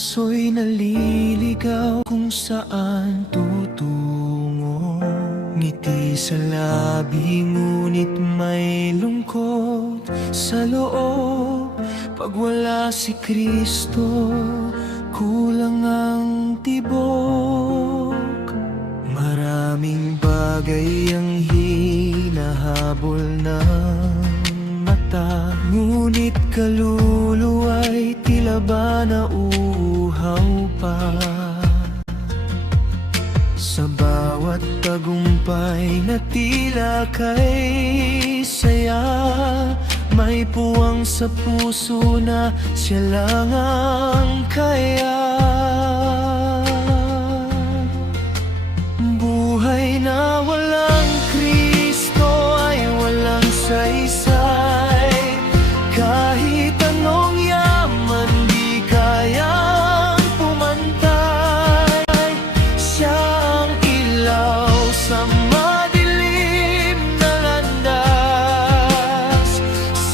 puso'y naliligaw kung saan tutungo. Ngiti sa labi ngunit may lungkot sa loob. Pag wala si Kristo, kulang ang tibok. Maraming bagay ang hinahabol ng mata, ngunit kaluluwa'y tila ba nauuhaw pa. Sa bawat tagumpay na tila kay saya, may puwang sa puso na siya lang ang kaya. Buhay na walang Kristo ay walang saysay. Kahit anong yaman di kayang pumantay. Siya ang ilaw sa madilim na landas.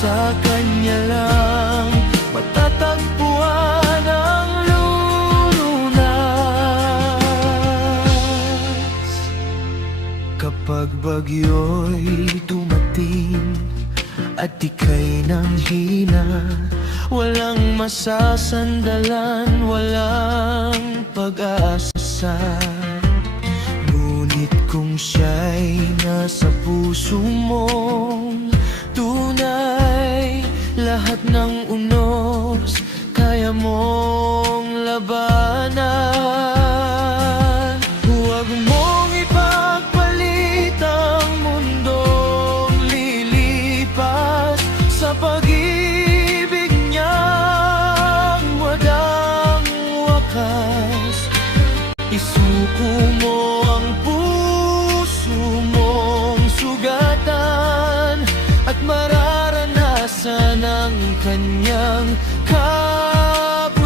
Sa Kanya lang matatagpuan ang lunas. Kapag bagyo'y dumating at ika'y nanghina, walang masasandalan, walang pag-asa. Ngunit kung siya'y nasa puso mong tunay, lahat ng unos kaya mong labanan. Huwag mong ipagpalit ang mundong lilipas sa pag-ibig niyang walang wakas. Isuko mo ang puso mong sugatan at mararanasan ang Kanyang kabutihan.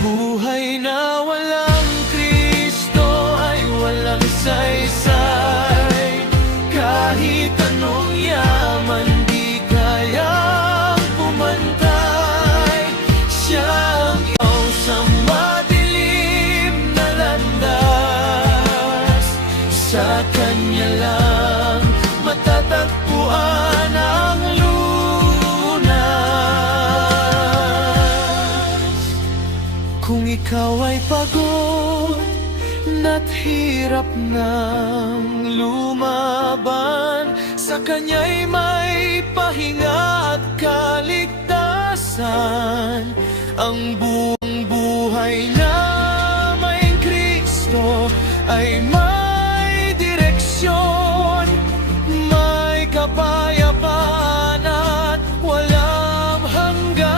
Buhay na walang Kristo ay walang saysay. Kahit anong yaman di kayang pumantay. Siya ang iyong sa madilim na landas. Sa Kanya lang matatagpuan ang lunas. Kung ikaw ay pagod na't hirap ng lumaban, sa Kanya'y may pahinga at kaligtasan. Ang buong buhay na may Kristo ay may direksyon, may kapayapaan at walang hanggan.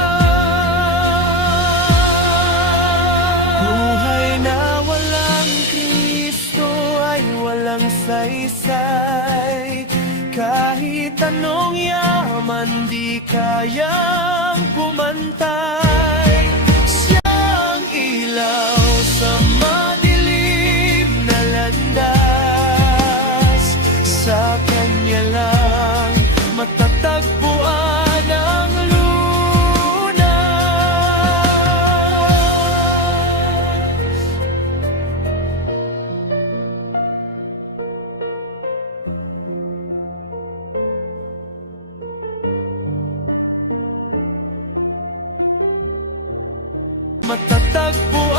Buhay na walang Kristo ay walang saysay. Kahit anong yaman di kayang pumantay. Siya ang ilaw sa madilim na landas. Sa Kanya lang matatagpuan ang lunas. Matatagpuan